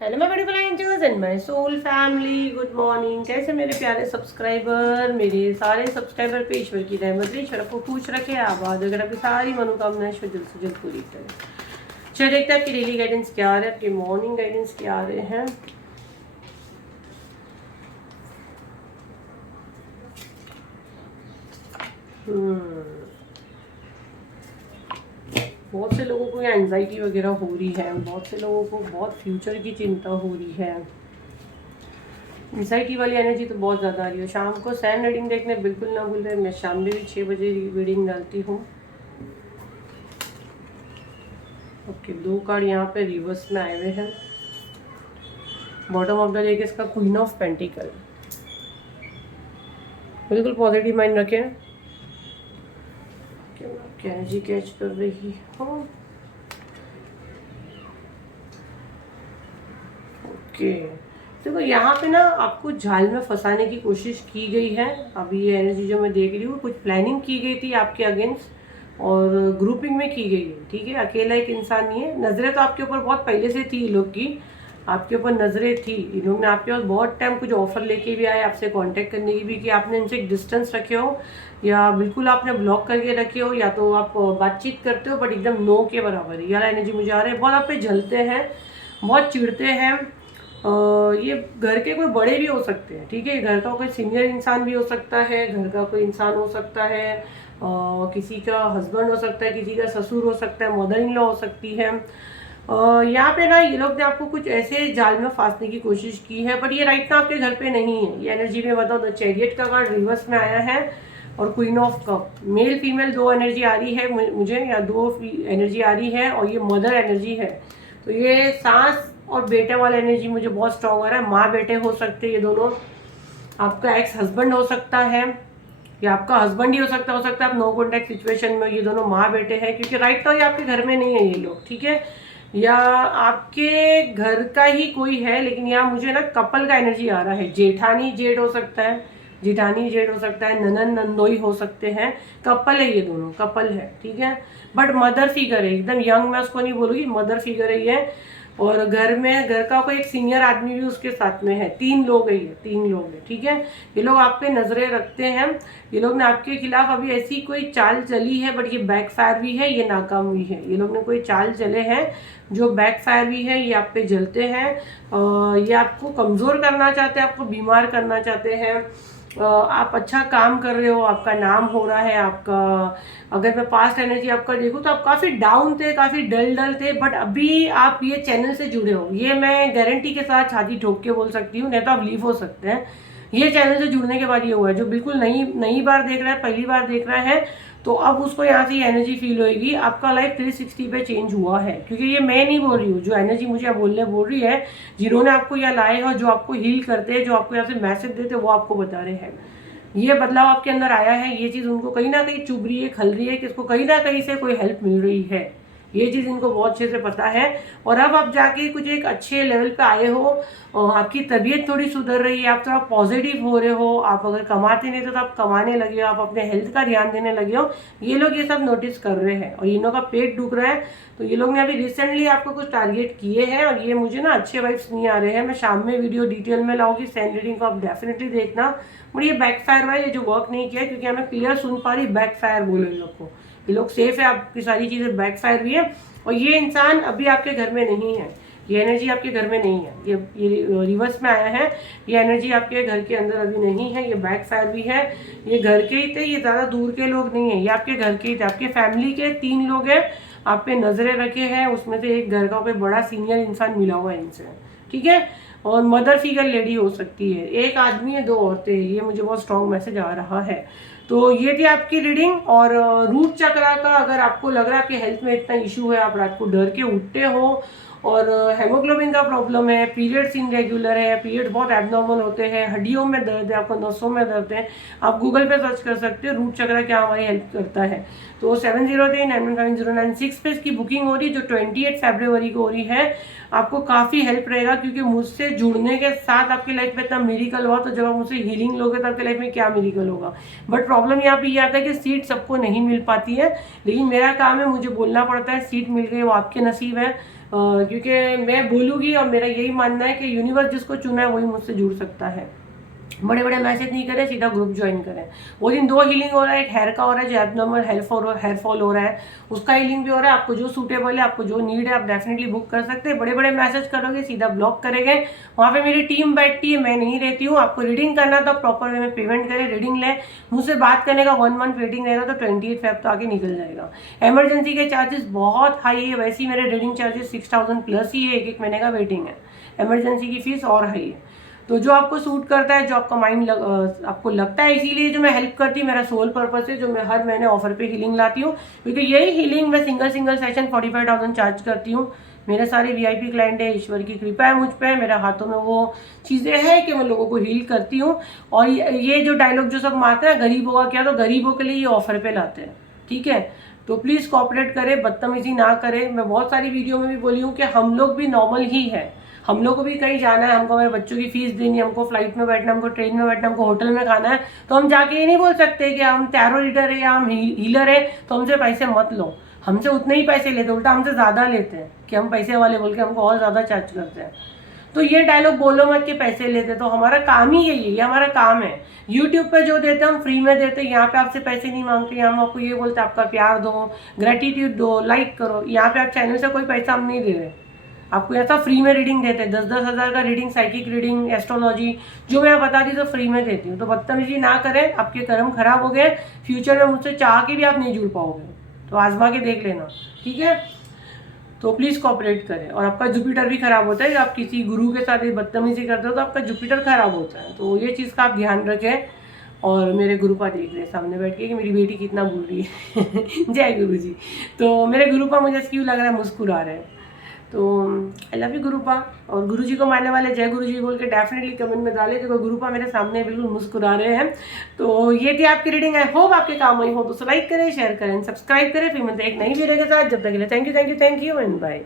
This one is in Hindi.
Hello my beautiful angels and my soul family, good morning. कैसे मेरे प्यारे सब्सक्राइबर, मेरे सारे सब्सक्राइबर पे ईश्वर की रहमत ईश्वर को खुश रखे, आबाद अगर आपकी सारी मनोकामनाएं ईश्वर जल्द से जल्द पूरी करें। चलिए देखते हैं आपकी डेली गाइडेंस क्या आ रहे हैं, आपकी मॉर्निंग गाइडेंस क्या आ रहे हैं। बहुत से लोगों को एंजाइटी वगैरह हो रही है, बहुत से लोगों को बहुत फ्यूचर की चिंता हो रही है। एंजाइटी वाली एनर्जी तो बहुत ज़्यादा आ रही है। शाम को सैन रीडिंग देखने बिल्कुल ना भूल रहे, मैं शाम में भी 6 बजे रीडिंग डालती हूँ। ओके, दो कार्ड यहाँ पे रिवर्स में आए हुए हैं। बॉटम ऑफ द डेक इसका क्वीन ऑफ पेंटिकल। बिल्कुल पॉजिटिव माइंड रखें। क्या एनर्जी कैच कर रही हूँ। ओके, देखो यहाँ पे ना आपको जाल में फंसाने की कोशिश की गई है। अभी ये एनर्जी जो मैं देख रही हूँ, कुछ प्लानिंग की गई थी आपके अगेंस्ट और ग्रुपिंग में की गई है। ठीक है, अकेला एक इंसान नहीं है। नज़रें तो आपके ऊपर बहुत पहले से थी, इन लोग की आपके ऊपर नज़रें थी। इन लोग ने आपके पास बहुत टाइम कुछ ऑफर लेके भी आए, आपसे कांटेक्ट करने की भी, कि आपने इनसे एक डिस्टेंस रखे हो या बिल्कुल आपने ब्लॉक करके रखे हो, या तो आप बातचीत करते हो बट एकदम नो के बराबर। ये वाला एनर्जी मुझे आ रहा है। बहुत आप पे जलते हैं, बहुत चिढ़ते हैं। ये घर के कोई बड़े भी हो सकते हैं। ठीक है, घर का कोई सीनियर इंसान भी हो सकता है, घर का कोई इंसान हो सकता है, किसी का हस्बैंड हो सकता है, किसी का ससुर हो सकता है, मदर इन लॉ हो सकती है। यहाँ पे ना ये लोग ने आपको कुछ ऐसे जाल में फांसने की कोशिश की है, बट ये राइट ना आपके घर पे नहीं है। ये एनर्जी में बताओ, द चैरियट का कार्ड रिवर्स में आया है और queen of cup. Male female दो एनर्जी आ रही है मुझे, या दो एनर्जी आ रही है, और ये मदर एनर्जी है। तो ये सास और बेटे वाला एनर्जी मुझे बहुत स्ट्रांग आ रहा है। माँ बेटे हो सकते हैं ये दोनों। आपका एक्स हस्बैंड हो सकता है या आपका हस्बैंड ही हो सकता है आप नो कॉन्टैक्ट सिचुएशन में। ये दोनों माँ बेटे हैं, क्योंकि राइट तो ये आपके घर में नहीं है ये लोग। ठीक है, या आपके घर का ही कोई है, लेकिन यहाँ मुझे ना कपल का एनर्जी आ रहा है। जेठानी जेठ हो सकता है, जेठानी जेठ हो सकता है, ननन नंदोई हो सकते हैं। कपल है, ये दोनों कपल है। ठीक है, बट मदर फिगर है, एकदम यंग मैं उसको नहीं बोलूँगी, मदर फिगर है ये। और घर में घर का कोई एक सीनियर आदमी भी उसके साथ में है। 3 लोग है, ये 3 लोग है। ठीक है, ये लोग आप पे नजरें रखते हैं। ये लोग ने आपके खिलाफ अभी ऐसी कोई चाल चली है, बट ये बैकफायर भी है, ये नाकाम भी है। ये लोग ने कोई चाल चले हैं जो बैकफायर भी है, ये आप पे जलते हैं। ये आपको कमज़ोर करना चाहते हैं, आपको बीमार करना चाहते हैं। आप अच्छा काम कर रहे हो, आपका नाम हो रहा है आपका। अगर मैं पास्ट एनर्जी आपका देखूँ तो आप काफ़ी डाउन थे, काफ़ी डल थे, बट अभी आप ये चैनल से जुड़े हो, ये मैं गारंटी के साथ छाती ठोक के बोल सकती हूँ। नहीं तो आप लीव हो सकते हैं। ये चैनल से जुड़ने के बाद ये हुआ है। जो बिल्कुल नई नई बार देख रहा है, पहली बार देख रहा है, तो अब उसको यहाँ से एनर्जी फील होगी। आपका लाइफ 360 पे चेंज हुआ है, क्योंकि ये मैं नहीं बोल रही हूँ। जो एनर्जी मुझे बोलने बोल रही है, जिन्होंने आपको यहाँ लाए हैं, जो आपको हील करते हैं, जो आपको यहाँ से मैसेज देते हैं, वो आपको बता रहे हैं ये बदलाव आपके अंदर आया है। ये चीज़ उनको कहीं ना कहीं चुभ रही है, खल रही है, कि इसको कहीं ना कहीं से कोई हेल्प मिल रही है। ये चीज़ इनको बहुत अच्छे से पता है। और अब आप जाके कुछ एक अच्छे लेवल पे आए हो, और आपकी तबीयत थोड़ी सुधर रही है, आप थोड़ा पॉजिटिव हो रहे हो। आप अगर कमाते नहीं तो आप कमाने लगे हो, आप अपने हेल्थ का ध्यान देने लगे हो। ये लोग ये सब नोटिस कर रहे हैं, और इन लोगों का पेट दुख रहा है। तो ये लोग ने अभी रिसेंटली आपको कुछ टारगेट किए हैं, और ये मुझे ना अच्छे वाइब्स नहीं आ रहे हैं। मैं शाम में वीडियो डिटेल में लाऊंगी, सैन रीडिंग को आप डेफिनेटली देखना। बट ये बैकफायर हुआ है, ये जो वर्क नहीं किया, क्योंकि हमें क्लियर सुन पा रही बैकफायर बोलो इन लोग को। ये लोग सेफ है, आपकी सारी चीज़ें बैकफायर हुई है। और ये इंसान अभी आपके घर में नहीं है, ये एनर्जी आपके घर में नहीं है। ये रिवर्स में आया है। ये एनर्जी आपके घर के अंदर अभी नहीं है, ये बैकफायर भी है। ये घर के ही थे, ये ज़्यादा दूर के लोग नहीं है, ये आपके घर के ही थे। आपके फैमिली के 3 लोग हैं, आप पे नजरें रखे हैं। उसमें से एक घर का कोई बड़ा सीनियर इंसान मिला हुआ है इनसे। ठीक है, और मदर फिगर लेडी हो सकती है। एक आदमी है, 2 औरतें, ये मुझे बहुत स्ट्रॉन्ग मैसेज आ रहा है। तो ये थी आपकी रीडिंग। और रूट चक्रा का, अगर आपको लग रहा है कि हेल्थ में इतना इशू है, आप रात को डर के उठते हो, और हेमोग्लोबिन का प्रॉब्लम है, पीरियड्स इनरेगुलर है, पीरियड बहुत एबनॉर्मल होते हैं, हड्डियों में दर्द है, आपको नसों में दर्द है, आप गूगल पे सर्च कर सकते हो रूट चक्र क्या हमारी हेल्प करता है। तो 7039150996 पे इसकी बुकिंग हो रही है, जो 28 फरवरी को हो रही है। आपको काफ़ी हेल्प रहेगा, क्योंकि मुझसे जुड़ने के साथ आपकी लाइफ में इतना मिरेकल हुआ, तो जब आप मुझसे हीलिंग लोगे तो आपकी लाइफ में क्या मिरेकल होगा। बट प्रॉब्लम यहाँ पे ये आता है कि सीट सबको नहीं मिल पाती है, लेकिन मेरा काम है, मुझे बोलना पड़ता है। सीट मिल गई वो आपके नसीब है। क्योंकि मैं बोलूँगी और मेरा यही मानना है कि यूनिवर्स जिसको चुना है वही मुझसे जुड़ सकता है। बड़े बड़े मैसेज नहीं करें, सीधा ग्रुप ज्वाइन करें। वो दिन 2 हीलिंग हो रहा है, एक हेयर का हो रहा है जो एबनॉर्मल हेयर फॉल हो रहा है, उसका हीलिंग भी हो रहा है। आपको जो सूटेबल है, आपको जो नीड है, आप डेफिनेटली बुक कर सकते हैं। बड़े बड़े मैसेज करोगे सीधा ब्लॉक करेंगे, वहाँ पे मेरी टीम बैठती है, मैं नहीं रहती हूँ। आपको रीडिंग करना तो प्रॉपर वे में पेमेंट करें, रीडिंग लें। मुझसे बात करने का 1 मंथ वेटिंग रहेगा, तो 28 फेब तो आगे निकल जाएगा। इमरजेंसी के चार्जेस बहुत हाई है, वैसे ही मेरे रीडिंग चार्जेस 6000 प्लस ही है, 1 महीने का वेटिंग है। इमरजेंसी की फीस और हाई है। तो जो आपको सूट करता है, जो आपका माइंड आपको लगता है, इसीलिए जो मैं हेल्प करती हूँ, मेरा सोल पर्पस है, जो मैं हर महीने ऑफर पे हीलिंग लाती हूँ। क्योंकि यही हीलिंग मैं सिंगल सेशन 45,000 चार्ज करती हूँ। मेरे सारे VIP क्लाइंट है, ईश्वर की कृपा है मुझ पर, मेरे हाथों में वो चीज़ें हैं कि मैं लोगों को हील करती हूँ। और ये जो डायलॉग जो सब मारते हैं गरीबों का क्या, तो गरीबों के लिए ये ऑफर पे लाते हैं, ठीक है। तो प्लीज़ कॉपरेट करें, बदतमीजी ना करें। मैं बहुत सारी वीडियो में भी बोली हूँ कि हम लोग भी नॉर्मल ही है, हम लोग को भी कहीं जाना है, हमको हमारे बच्चों की फीस देनी है, हमको फ्लाइट में बैठना है, हमको ट्रेन में बैठना है, हमको होटल में खाना है। तो हम जाके ये नहीं बोल सकते कि हम टैरो रीडर है या हम हीलर है तो हमसे पैसे मत लो। हमसे उतने ही पैसे लेते, उल्टा हमसे ज़्यादा लेते हैं कि हम पैसे वाले बोल के हमको और ज़्यादा चार्ज करते हैं। तो ये डायलॉग बोलो मत कि पैसे लेते, तो हमारा काम ही यही है, ये हमारा काम है। यूट्यूब पे जो देते हैं हम फ्री में देते हैं, यहाँ पे आपसे पैसे नहीं मांगते। यहाँ हम आपको ये बोलते हैं आपका प्यार दो, ग्रेटिट्यूड दो, लाइक करो। यहाँ पे आप चैनल से कोई पैसा हम नहीं दे रहे, आपको ऐसा फ्री में रीडिंग देते हैं। 10-10 हज़ार का रीडिंग, साइकिक रीडिंग, एस्ट्रोलॉजी जो मैं बता दी तो फ्री में देती हूँ। तो बदतमीजी ना करें, आपके कर्म खराब हो गए, फ्यूचर में मुझसे चाह के भी आप नहीं जुड़ पाओगे। तो आजमा के देख लेना, ठीक है। तो प्लीज़ कॉपरेट करें। और आपका जुपिटर भी खराब होता है, आप किसी गुरु के साथ बदतमीजी करते हो तो आपका जुपिटर खराब होता है। तो ये चीज़ का आप ध्यान रखें। और मेरे गुरुपा देख रहे हैं सामने बैठ के कि मेरी बेटी कितना बोल रही है जय गुरु जी। तो मेरे गुरुपा मुझे क्यों लग रहा है मुस्कुरा रहे हैं। तो आई लव यू गुरुपा। और गुरुजी को मानने वाले जय गुरुजी बोल के डेफिनेटली कमेंट में डालें, क्योंकि गुरुपा मेरे सामने बिल्कुल मुस्कुरा रहे हैं। तो ये थी आपकी रीडिंग, आई होप आपके काम आई हो। तो लाइक करें, शेयर करें, सब्सक्राइब करें। फिर मिलते हैं एक नई वीडियो के साथ। जब तक के लिए थैंक यू एंड बाय।